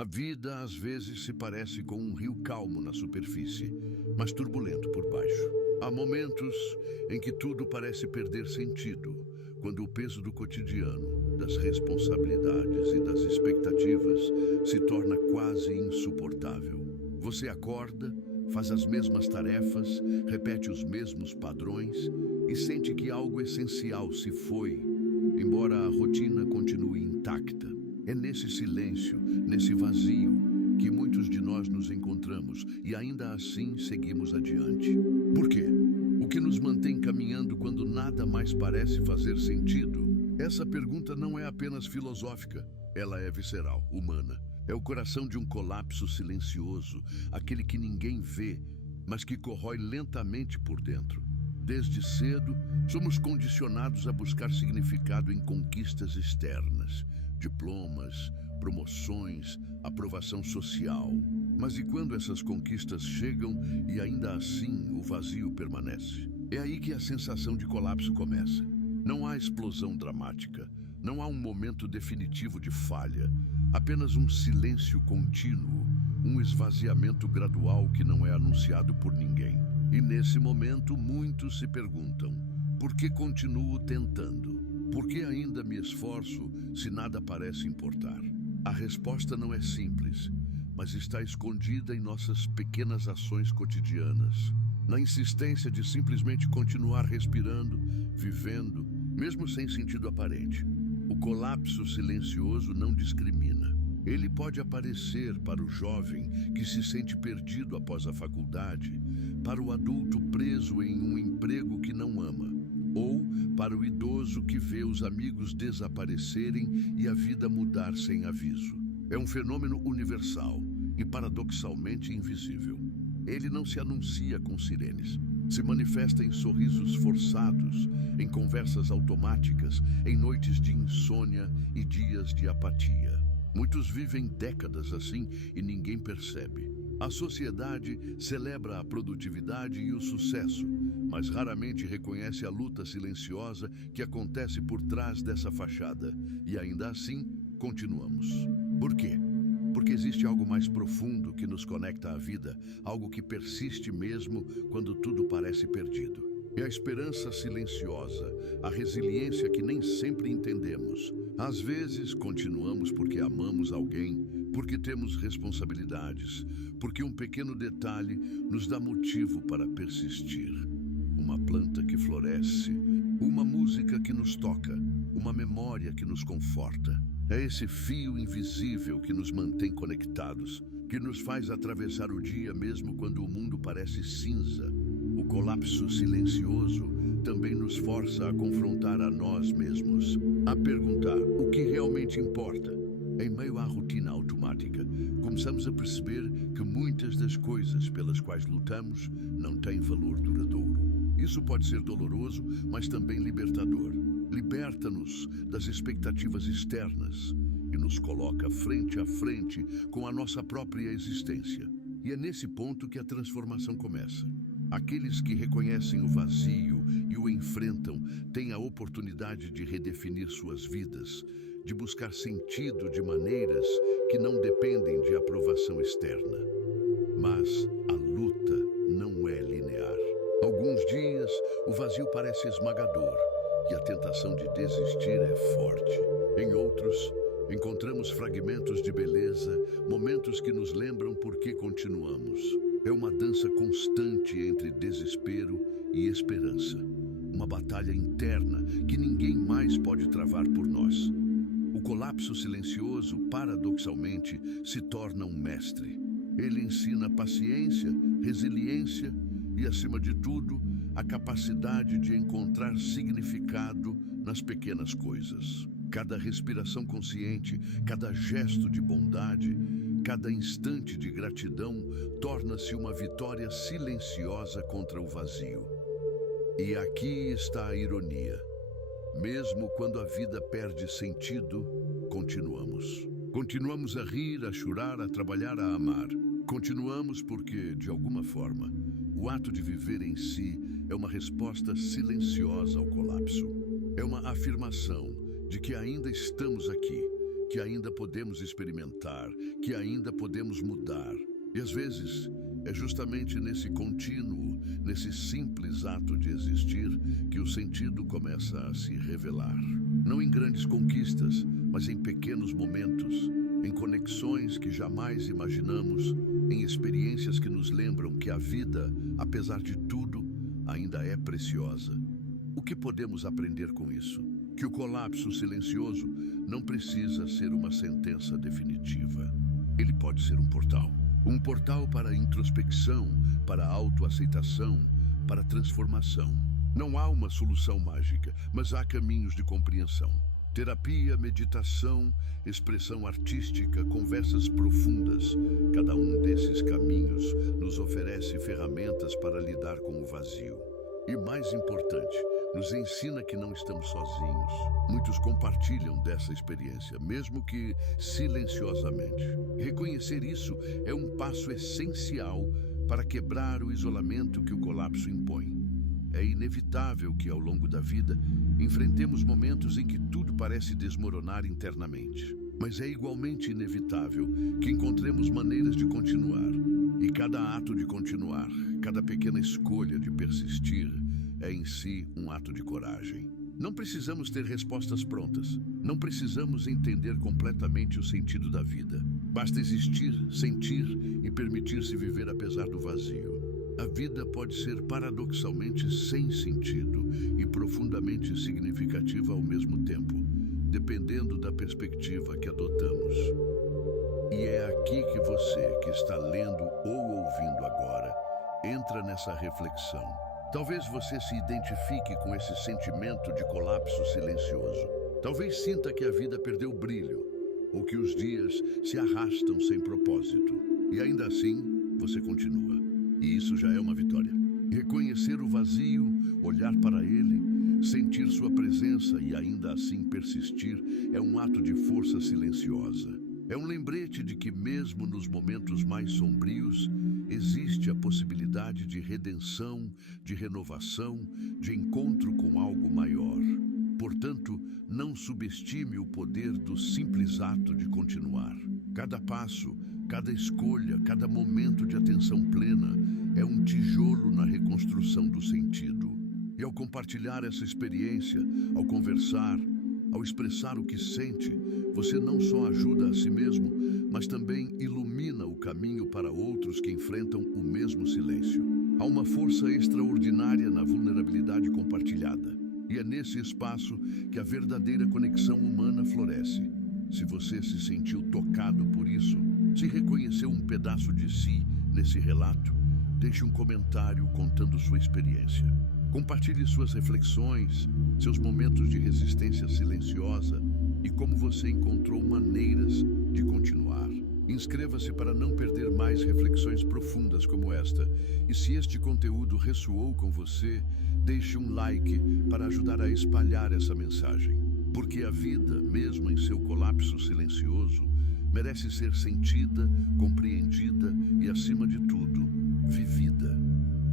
A vida às vezes se parece com um rio calmo na superfície, mas turbulento por baixo. Há momentos em que tudo parece perder sentido, quando o peso do cotidiano, das responsabilidades e das expectativas se torna quase insuportável. Você acorda, faz as mesmas tarefas, repete os mesmos padrões e sente que algo essencial se foi, embora a rotina continue intacta. É nesse silêncio, nesse vazio, que muitos de nós nos encontramos e ainda assim seguimos adiante. Por quê? O que nos mantém caminhando quando nada mais parece fazer sentido? Essa pergunta não é apenas filosófica, ela é visceral, humana. É o coração de um colapso silencioso, aquele que ninguém vê, mas que corrói lentamente por dentro. Desde cedo, somos condicionados a buscar significado em conquistas externas, diplomas, promoções, aprovação social. Mas e quando essas conquistas chegam e ainda assim o vazio permanece? É aí que a sensação de colapso começa. Não há explosão dramática, não há um momento definitivo de falha, apenas um silêncio contínuo, um esvaziamento gradual que não é anunciado por ninguém. E nesse momento muitos se perguntam: por que continuo tentando? Por que ainda me esforço se nada parece importar? A resposta não é simples, mas está escondida em nossas pequenas ações cotidianas, na insistência de simplesmente continuar respirando, vivendo, mesmo sem sentido aparente. O colapso silencioso não discrimina. Ele pode aparecer para o jovem que se sente perdido após a faculdade, para o adulto preso em um emprego que não ama, ou para o idoso que vê os amigos desaparecerem e a vida mudar sem aviso. É um fenômeno universal e paradoxalmente invisível. Ele não se anuncia com sirenes. Se manifesta em sorrisos forçados, em conversas automáticas, em noites de insônia e dias de apatia. Muitos vivem décadas assim e ninguém percebe. A sociedade celebra a produtividade e o sucesso, mas raramente reconhece a luta silenciosa que acontece por trás dessa fachada. E ainda assim, continuamos. Por quê? Porque existe algo mais profundo que nos conecta à vida, algo que persiste mesmo quando tudo parece perdido. É a esperança silenciosa, a resiliência que nem sempre entendemos. Às vezes, continuamos porque amamos alguém, porque temos responsabilidades, porque um pequeno detalhe nos dá motivo para persistir. Uma planta que floresce, uma música que nos toca, uma memória que nos conforta. É esse fio invisível que nos mantém conectados, que nos faz atravessar o dia mesmo quando o mundo parece cinza. O colapso silencioso também nos força a confrontar a nós mesmos, a perguntar o que realmente importa. Em meio à rotina automática, começamos a perceber que muitas das coisas pelas quais lutamos não têm valor duradouro. Isso pode ser doloroso, mas também libertador. Liberta-nos das expectativas externas e nos coloca frente a frente com a nossa própria existência. E é nesse ponto que a transformação começa. Aqueles que reconhecem o vazio e o enfrentam têm a oportunidade de redefinir suas vidas, de buscar sentido de maneiras que não dependem de aprovação externa. Mas a luta não é linear. Alguns dias, o vazio parece esmagador e a tentação de desistir é forte. Em outros, encontramos fragmentos de beleza, momentos que nos lembram por que continuamos. É uma dança constante entre desespero e esperança. Uma batalha interna que ninguém mais pode travar por nós. O colapso silencioso, paradoxalmente, se torna um mestre. Ele ensina paciência, resiliência e, acima de tudo, a capacidade de encontrar significado nas pequenas coisas. Cada respiração consciente, cada gesto de bondade, cada instante de gratidão torna-se uma vitória silenciosa contra o vazio. E aqui está a ironia. Mesmo quando a vida perde sentido, continuamos. Continuamos a rir, a chorar, a trabalhar, a amar. Continuamos porque, de alguma forma, o ato de viver em si é uma resposta silenciosa ao colapso. É uma afirmação de que ainda estamos aqui, que ainda podemos experimentar, que ainda podemos mudar. E às vezes, é justamente nesse contínuo, nesse simples ato de existir, que o sentido começa a se revelar. Não em grandes conquistas, mas em pequenos momentos, em conexões que jamais imaginamos, em experiências que nos lembram que a vida, apesar de tudo, ainda é preciosa. O que podemos aprender com isso? Que o colapso silencioso não precisa ser uma sentença definitiva. Ele pode ser um portal. Um portal para a introspecção, para a autoaceitação, para a transformação. Não há uma solução mágica, mas há caminhos de compreensão. Terapia, meditação, expressão artística, conversas profundas. Cada um desses caminhos nos oferece ferramentas para lidar com o vazio. E mais importante, nos ensina que não estamos sozinhos. Muitos compartilham dessa experiência, mesmo que silenciosamente. Reconhecer isso é um passo essencial para quebrar o isolamento que o colapso impõe. É inevitável que, ao longo da vida, enfrentemos momentos em que tudo parece desmoronar internamente. Mas é igualmente inevitável que encontremos maneiras de continuar. E cada ato de continuar, cada pequena escolha de persistir, é em si um ato de coragem. Não precisamos ter respostas prontas. Não precisamos entender completamente o sentido da vida. Basta existir, sentir e permitir-se viver apesar do vazio. A vida pode ser paradoxalmente sem sentido e profundamente significativa ao mesmo tempo, dependendo da perspectiva que adotamos. E é aqui que você, que está lendo ou ouvindo agora, entra nessa reflexão. Talvez você se identifique com esse sentimento de colapso silencioso. Talvez sinta que a vida perdeu brilho, ou que os dias se arrastam sem propósito. E ainda assim, você continua. E isso já é uma vitória. Reconhecer o vazio, olhar para ele, sentir sua presença e ainda assim persistir é um ato de força silenciosa. É um lembrete de que mesmo nos momentos mais sombrios, existe a possibilidade de redenção, de renovação, de encontro com algo maior. Portanto, não subestime o poder do simples ato de continuar. Cada passo, cada escolha, cada momento de atenção plena é um tijolo na reconstrução do sentido. E ao compartilhar essa experiência, ao conversar, ao expressar o que sente, você não só ajuda a si mesmo, mas também ilumina o caminho para outros que enfrentam o mesmo silêncio. Há uma força extraordinária na vulnerabilidade compartilhada. E é nesse espaço que a verdadeira conexão humana floresce. Se você se sentiu tocado por isso, se reconheceu um pedaço de si nesse relato, deixe um comentário contando sua experiência. Compartilhe suas reflexões, seus momentos de resistência silenciosa e como você encontrou maneiras de continuar. Inscreva-se para não perder mais reflexões profundas como esta. E se este conteúdo ressoou com você, deixe um like para ajudar a espalhar essa mensagem. Porque a vida, mesmo em seu colapso silencioso, merece ser sentida, compreendida e, acima de tudo, vivida.